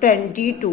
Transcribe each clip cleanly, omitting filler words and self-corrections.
22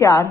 4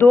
2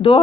2